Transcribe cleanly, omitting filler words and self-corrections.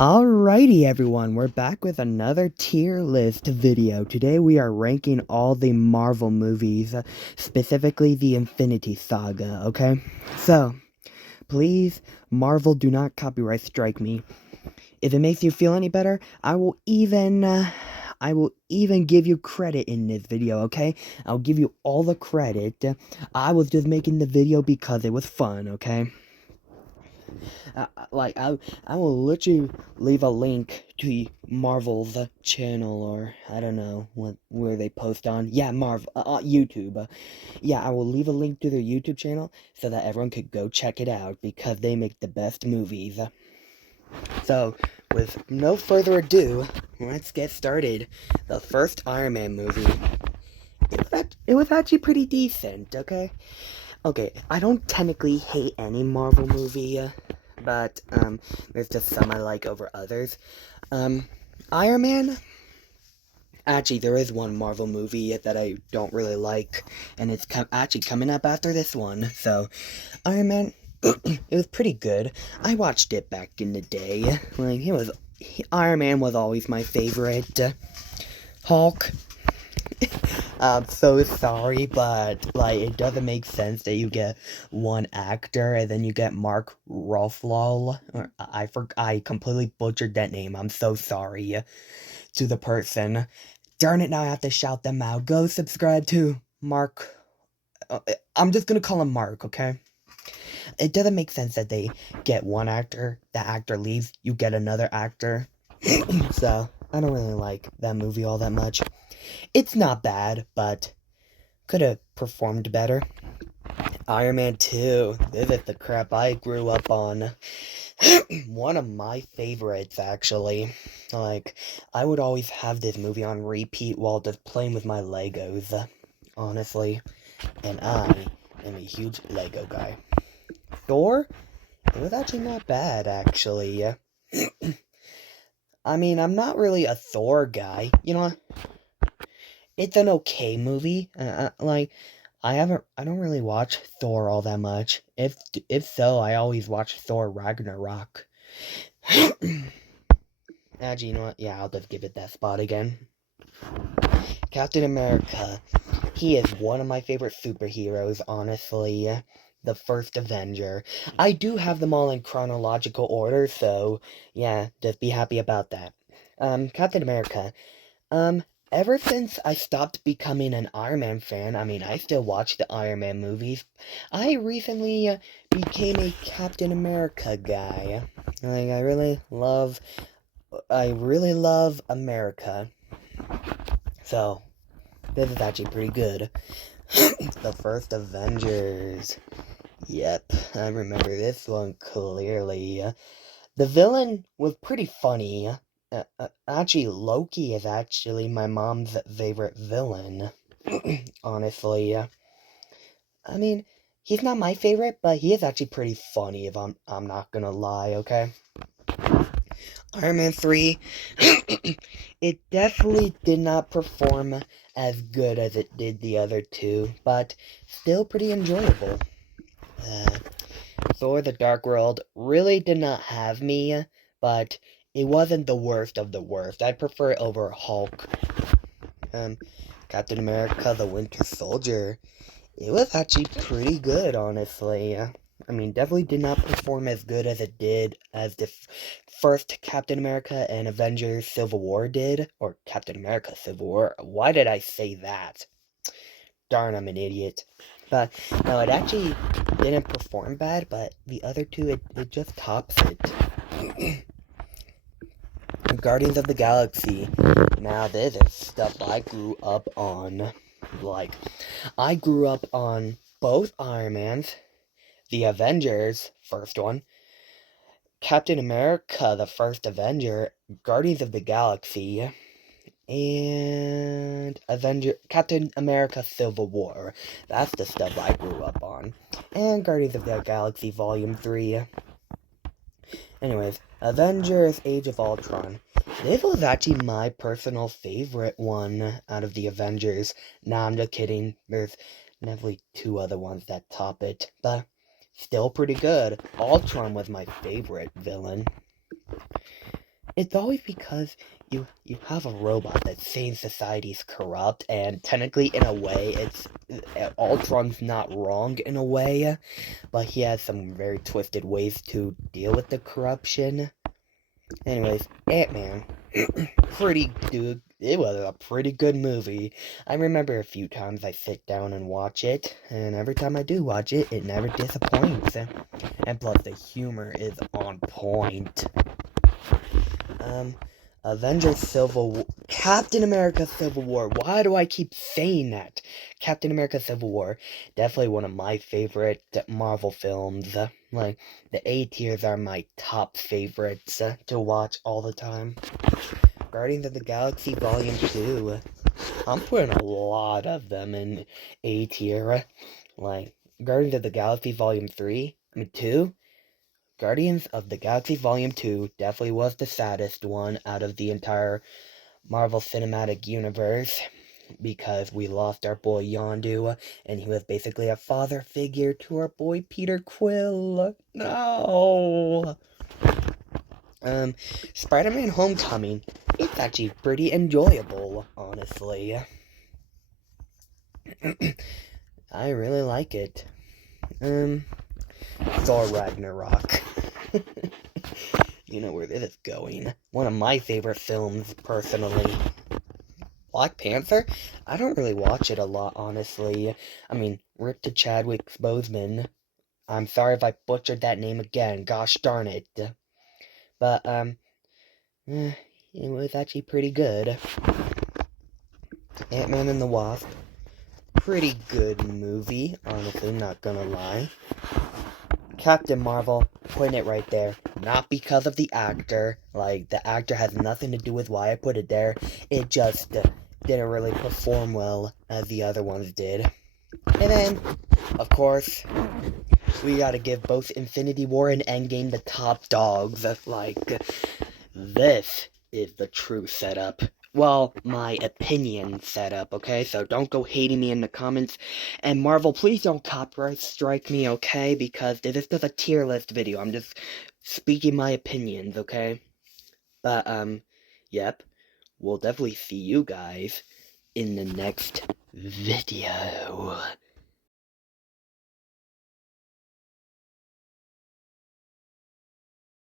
Alrighty everyone, we're back with another tier list video. Today we are ranking all the Marvel movies, specifically the Infinity Saga, okay? So, please, Marvel, do not copyright strike me. If it makes you feel any better, I will even give you credit in this video, okay? I'll give you all the credit. I was just making the video because it was fun, okay? I will literally leave a link to Marvel's channel, or I don't know where they post on. Yeah, Marvel, YouTube. Yeah, I will leave a link to their YouTube channel so that everyone could go check it out because they make the best movies. So, with no further ado, let's get started. The first Iron Man movie. It was actually pretty decent. Okay, I don't technically hate any Marvel movie, but, there's just some I like over others. Um, Iron Man? Actually, there is one Marvel movie that I don't really like, and it's actually coming up after this one, so, Iron Man, it was pretty good. I watched it back in the day. Iron Man was always my favorite. Hulk, I'm so sorry, but it doesn't make sense that you get one actor and then you get Mark Ruffalo. I completely butchered that name. I'm so sorry to the person. Darn it! Now I have to shout them out. Go subscribe to Mark. Uh, I'm just gonna call him Mark, okay? It doesn't make sense that they get one actor, the actor leaves, you get another actor. So I don't really like that movie all that much. It's not bad, but could have performed better. Iron Man 2. This is the crap I grew up on. One of my favorites, actually. I would always have this movie on repeat while just playing with my Legos, honestly. And I am a huge Lego guy. Thor? It was actually not bad, actually. I mean, I'm not really a Thor guy. You know, it's an okay movie. I don't really watch Thor all that much. If so, I always watch Thor Ragnarok. Actually, you know what? Yeah, I'll just give it that spot again. Captain America. He is one of my favorite superheroes, honestly. The first Avenger. I do have them all in chronological order, so yeah, just be happy about that. Captain America. Um, Ever since I stopped becoming an Iron Man fan, I mean, I still watch the Iron Man movies, I recently became a Captain America guy. Like, I really love America. So, this is actually pretty good. The first Avengers. Yep, I remember this one clearly. The villain was pretty funny. Actually, Loki is actually my mom's favorite villain. Honestly, I mean, he's not my favorite, but he is actually pretty funny. If I'm not gonna lie, okay. Iron Man 3, it definitely did not perform as good as it did the other two, but still pretty enjoyable. Uh, Thor the Dark World really did not have me, but it wasn't the worst of the worst. I prefer it over Hulk. Um, Captain America the Winter Soldier. It was actually pretty good, honestly. I mean, definitely did not perform as good as it did as the first Captain America and Avengers Civil War did. Or Captain America Civil War. Why did I say that? Darn, I'm an idiot. But no, it actually didn't perform bad, but the other two, it just tops it. Guardians of the Galaxy. Now, this is stuff I grew up on. Like, I grew up on both Iron Mans, the Avengers, first one, Captain America, the first Avenger, Guardians of the Galaxy, and Captain America Civil War. That's the stuff I grew up on. And Guardians of the Galaxy Volume 3. Anyways, Avengers Age of Ultron. This was actually my personal favorite one out of the Avengers. Nah, I'm just kidding. There's definitely two other ones that top it, but still pretty good. Ultron was my favorite villain. It's always because you have a robot that's saying society's corrupt, and technically, in a way, it's Ultron's not wrong in a way, but he has some very twisted ways to deal with the corruption. Anyways, Ant-Man, pretty good. It was a pretty good movie. I remember a few times I sit down and watch it, and every time I do watch it, it never disappoints. And plus, the humor is on point. Um, Avengers Civil War, Captain America Civil War. Why do I keep saying that? Captain America Civil War, definitely one of my favorite Marvel films. Like, the A tiers are my top favorites to watch all the time. Guardians of the Galaxy Volume 2. I'm putting a lot of them in A tier. Like, Guardians of the Galaxy Volume 3, 2. Guardians of the Galaxy Volume 2 definitely was the saddest one out of the entire Marvel Cinematic Universe, because we lost our boy Yondu, and he was basically a father figure to our boy Peter Quill. No! Spider-Man Homecoming, it's actually pretty enjoyable, honestly. I really like it. Thor Ragnarok. You know where this is going. One of my favorite films, personally. Black Panther? I don't really watch it a lot, honestly. I mean, rip to Chadwick Boseman. I'm sorry if I butchered that name again. Gosh darn it. But, it was actually pretty good. Ant-Man and the Wasp. Pretty good movie, honestly, not gonna lie. Captain Marvel, putting it right there. Not because of the actor. Like, the actor has nothing to do with why I put it there. It just didn't really perform well as the other ones did. And then, of course, we gotta give both Infinity War and Endgame the top dogs. Like, this is the true setup. Well, my opinion setup, okay? So don't go hating me in the comments. And Marvel, please don't copyright strike me, okay? Because this is just a tier list video. I'm just speaking my opinions, okay? But, yep. We'll definitely see you guys in the next video.